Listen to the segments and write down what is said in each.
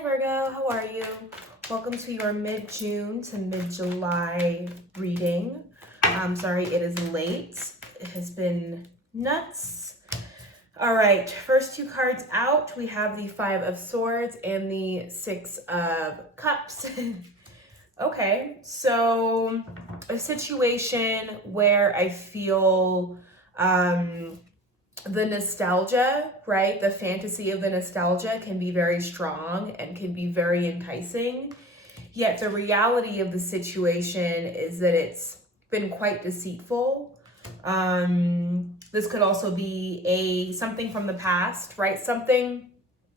Hi Virgo, how are you? Welcome to your mid-June to mid-July reading. I'm sorry it is late. It has been nuts. All right, first two cards out, we have the Five of Swords and the Six of Cups. Okay, so a situation where I feel the nostalgia, right? The fantasy of the nostalgia can be very strong and can be very enticing. Yet the reality of the situation is that it's been quite deceitful. This could also be something from the past, right? Something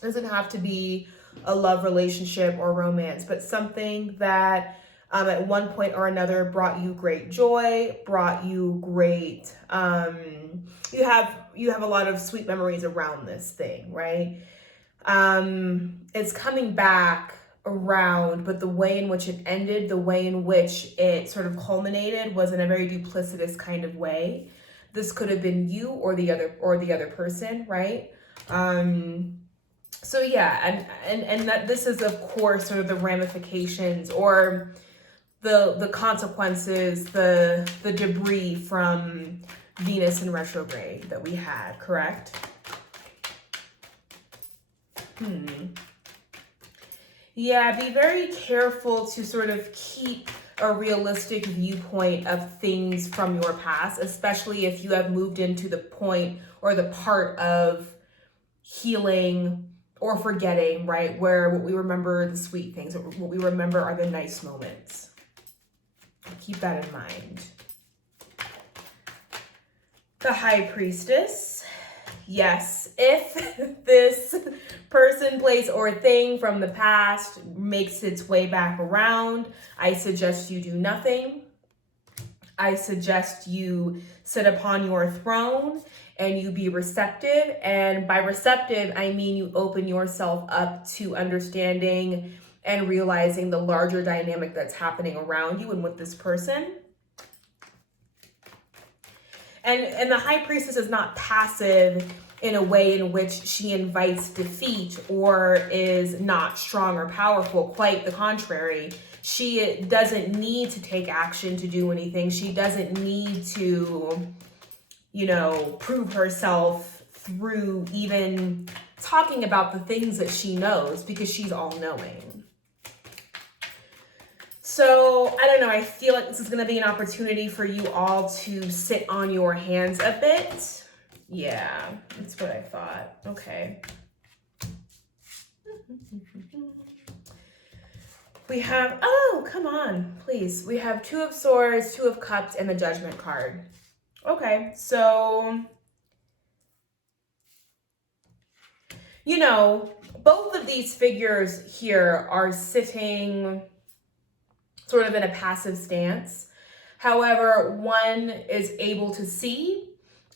doesn't have to be a love relationship or romance, but something that at one point or another brought you great joy, brought you great, you have a lot of sweet memories around this thing, right? It's coming back around, but the way in which it ended, the way in which it sort of culminated was in a very duplicitous kind of way. This could have been you or the other person, right? So yeah, and that this is of course sort of the ramifications or the consequences, the debris from Venus in retrograde that we had, correct? Yeah, be very careful to sort of keep a realistic viewpoint of things from your past, especially if you have moved into the point or the part of healing or forgetting, right? Where what we remember are the sweet things, what we remember are the nice moments. Keep that in mind. The High Priestess. Yes, if this person, place, or thing from the past makes its way back around, I suggest you do nothing. I suggest you sit upon your throne and you be receptive. And by receptive, I mean you open yourself up to understanding and realizing the larger dynamic that's happening around you and with this person. And the High Priestess is not passive in a way in which she invites defeat or is not strong or powerful. Quite the contrary. She doesn't need to take action to do anything. She doesn't need to, prove herself through even talking about the things that she knows because she's all-knowing. So, I don't know, I feel like this is going to be an opportunity for you all to sit on your hands a bit. Yeah, that's what I thought. Okay. We have, oh, come on, please. We have Two of Swords, Two of Cups, and the Judgment card. Okay, so, both of these figures here are sitting sort of in a passive stance. However, one is able to see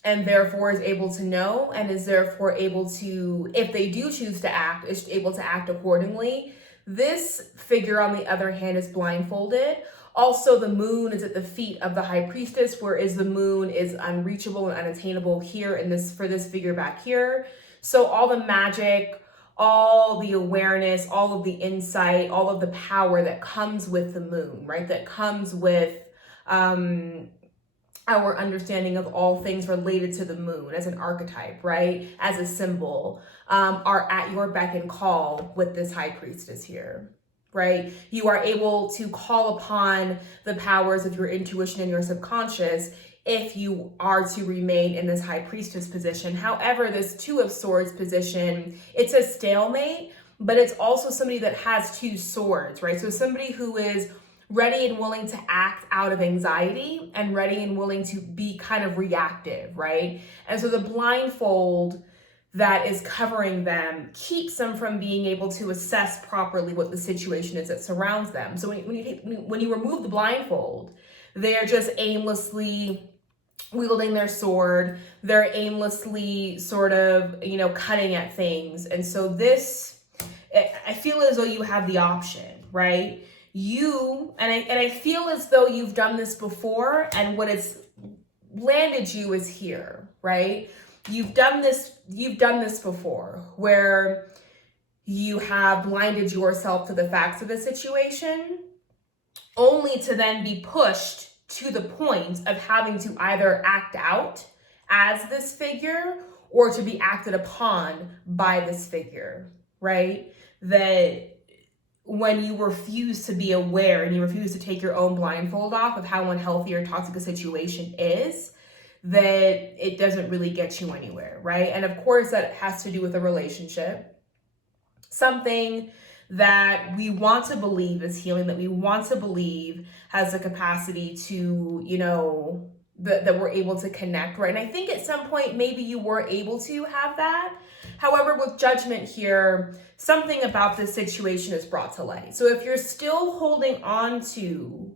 and therefore is able to know and is therefore able to, if they do choose to act, is able to act accordingly. This figure, on the other hand, is blindfolded. Also, the moon is at the feet of the High Priestess, whereas the moon is unreachable and unattainable here for this figure back here. So all the magic, all the awareness, all of the insight, all of the power that comes with the moon, right? That comes with our understanding of all things related to the moon as an archetype, right? As a symbol, are at your beck and call with this High Priestess here, right? You are able to call upon the powers of your intuition and your subconscious if you are to remain in this High Priestess position. However, this Two of Swords position, it's a stalemate, but it's also somebody that has two swords, right? So somebody who is ready and willing to act out of anxiety and ready and willing to be kind of reactive, right? And so the blindfold that is covering them keeps them from being able to assess properly what the situation is that surrounds them. So when you remove the blindfold, they're just aimlessly wielding their sword. They're aimlessly sort of, cutting at things. And so I feel as though you have the option, right? I feel as though you've done this before, and what it's landed you is here, right? You've done this before, where you have blinded yourself to the facts of the situation, only to then be pushed to the point of having to either act out as this figure or to be acted upon by this figure, right? That when you refuse to be aware and you refuse to take your own blindfold off of how unhealthy or toxic a situation is, that it doesn't really get you anywhere, right? And of course, that has to do with a relationship. Something that we want to believe is healing, that we want to believe has the capacity to, that we're able to connect, right? And I think at some point, maybe you were able to have that. However, with judgment here, something about this situation is brought to light. So if you're still holding on to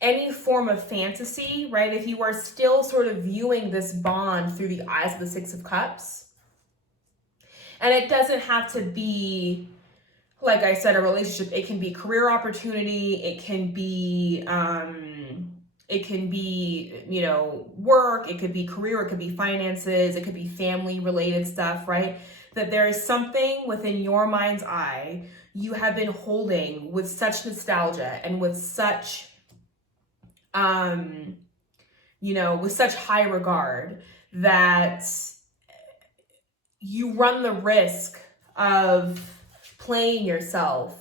any form of fantasy, right? If you are still sort of viewing this bond through the eyes of the Six of Cups, and it doesn't have to be, like I said, a relationship. It can be career opportunity. It can be, work. It could be career. It could be finances. It could be family related stuff, right? That there is something within your mind's eye you have been holding with such nostalgia and with such, with such high regard that you run the risk of playing yourself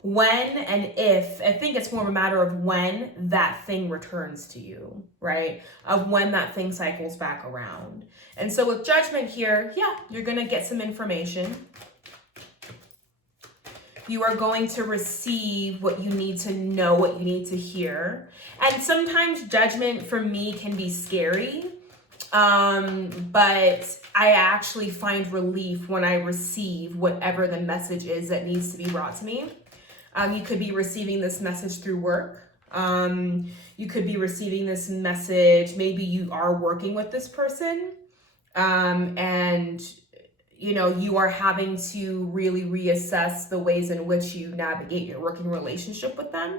when and if, I think it's more of a matter of when that thing returns to you, right? Of when that thing cycles back around. And so with judgment here, yeah, you're going to get some information. You are going to receive what you need to know, what you need to hear. And sometimes judgment for me can be scary. But I actually find relief when I receive whatever the message is that needs to be brought to me. You could be receiving this message through work. You could be receiving this message. Maybe you are working with this person. And you are having to really reassess the ways in which you navigate your working relationship with them.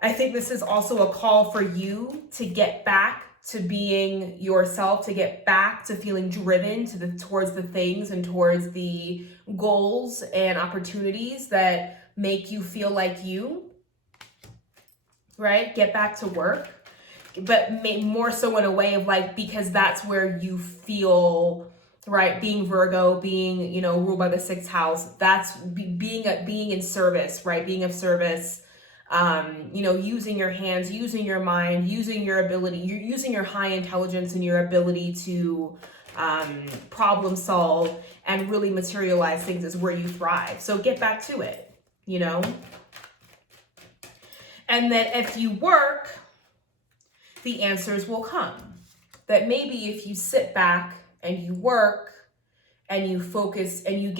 I think this is also a call for you to get back to being yourself, to get back to feeling driven towards the things and towards the goals and opportunities that make you feel like you, right? Get back to work, but more so in a way of because that's where you feel, right? Being Virgo, being, ruled by the sixth house, that's being in service, right? Being of service. Using your hands, using your mind, using your ability, you're using your high intelligence and your ability to problem solve and really materialize things is where you thrive. So get back to it, And that if you work, the answers will come. That maybe if you sit back and you work and you focus and you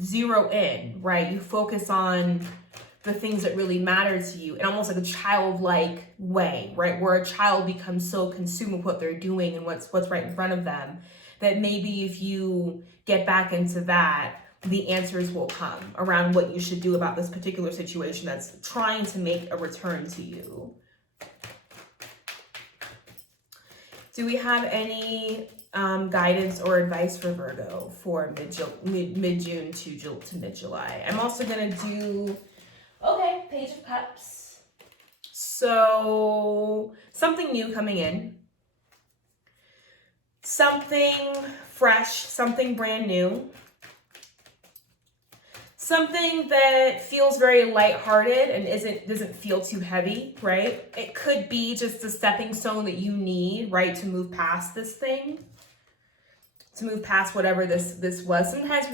zero in, right? You focus on the things that really matter to you in almost like a childlike way, right? Where a child becomes so consumed with what they're doing and what's right in front of them, that maybe if you get back into that, the answers will come around what you should do about this particular situation that's trying to make a return to you. Do we have any guidance or advice for Virgo for mid-June to mid-July? I'm also going to do, okay, Page of Cups. So something new coming in. Something fresh, something brand new. Something that feels very lighthearted and doesn't feel too heavy, right? It could be just a stepping stone that you need, right, to move past this thing, to move past whatever this was. Sometimes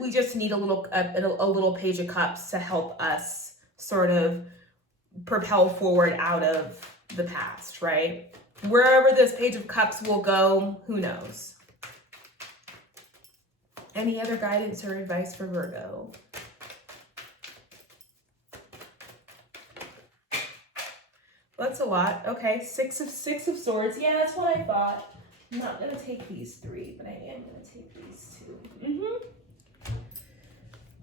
we just need a little Page of Cups to help us sort of propel forward out of the past, right? Wherever this Page of Cups will go, who knows? Any other guidance or advice for Virgo? That's a lot. Okay, six of swords. Yeah, that's what I thought. I'm not gonna take these three, but I am gonna take these two.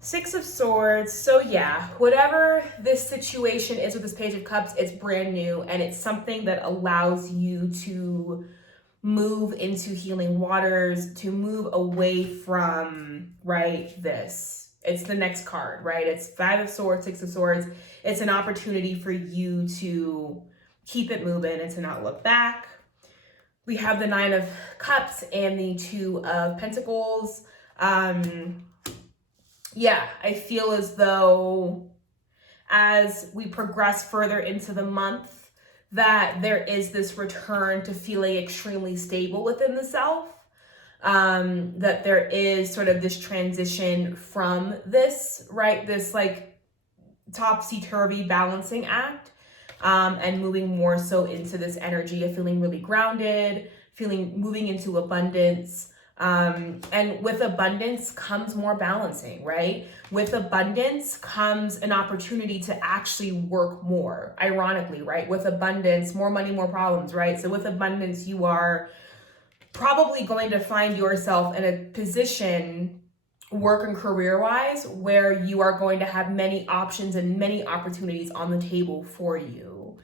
Six of Swords. So yeah, whatever this situation is with this Page of Cups, it's brand new and it's something that allows you to move into healing waters, to move away from, right, this. It's the next card, right? It's 5 of Swords, 6 of Swords. It's an opportunity for you to keep it moving and to not look back. We have the 9 of Cups and the 2 of Pentacles. Yeah, I feel as though as we progress further into the month, that there is this return to feeling extremely stable within the self. That there is sort of this transition from this, right? This like topsy-turvy balancing act, and moving more so into this energy of feeling really grounded, moving into abundance. And with abundance comes more balancing, right? With abundance comes an opportunity to actually work more, ironically, right? With abundance, more money, more problems, right? So with abundance, you are probably going to find yourself in a position, work and career wise, where you are going to have many options and many opportunities on the table for you.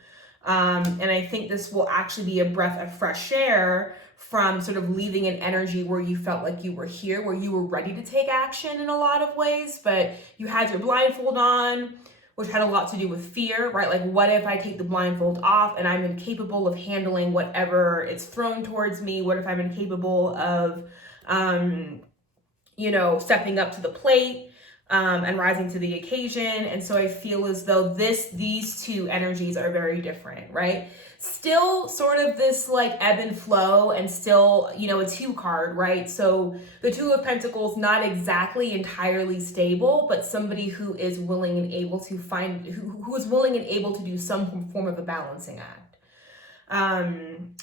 And I think this will actually be a breath of fresh air from sort of leaving an energy where you felt like you were here, where you were ready to take action in a lot of ways, but you had your blindfold on, which had a lot to do with fear, right? Like, what if I take the blindfold off and I'm incapable of handling whatever it's thrown towards me? What if I'm incapable of, stepping up to the plate, and rising to the occasion? And so I feel as though these two energies are very different, right? Still sort of this like ebb and flow, and still, a 2 card, right? So the 2 of Pentacles, not exactly entirely stable, but somebody who is willing and able to who is willing and able to do some form of a balancing act.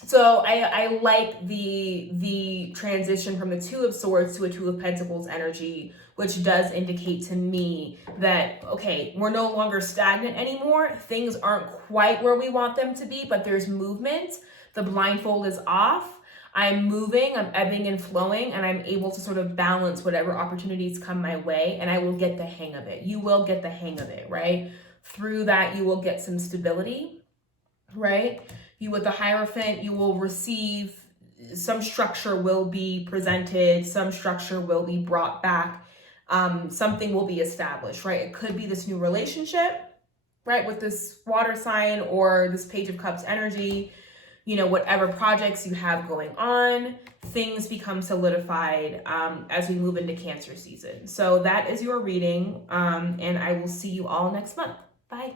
So I like the transition from the 2 of Swords to a 2 of Pentacles energy, which does indicate to me that, okay, we're no longer stagnant anymore. Things aren't quite where we want them to be, but there's movement. The blindfold is off. I'm moving, I'm ebbing and flowing, and I'm able to sort of balance whatever opportunities come my way, and I will get the hang of it. You will get the hang of it, right? Through that, you will get some stability, right? You, with the Hierophant, you will receive, some structure will be presented, some structure will be brought back, something will be established, right? It could be this new relationship, right, with this water sign, or this Page of Cups energy, whatever projects you have going on, things become solidified as we move into Cancer season. So that is your reading, and I will see you all next month. Bye.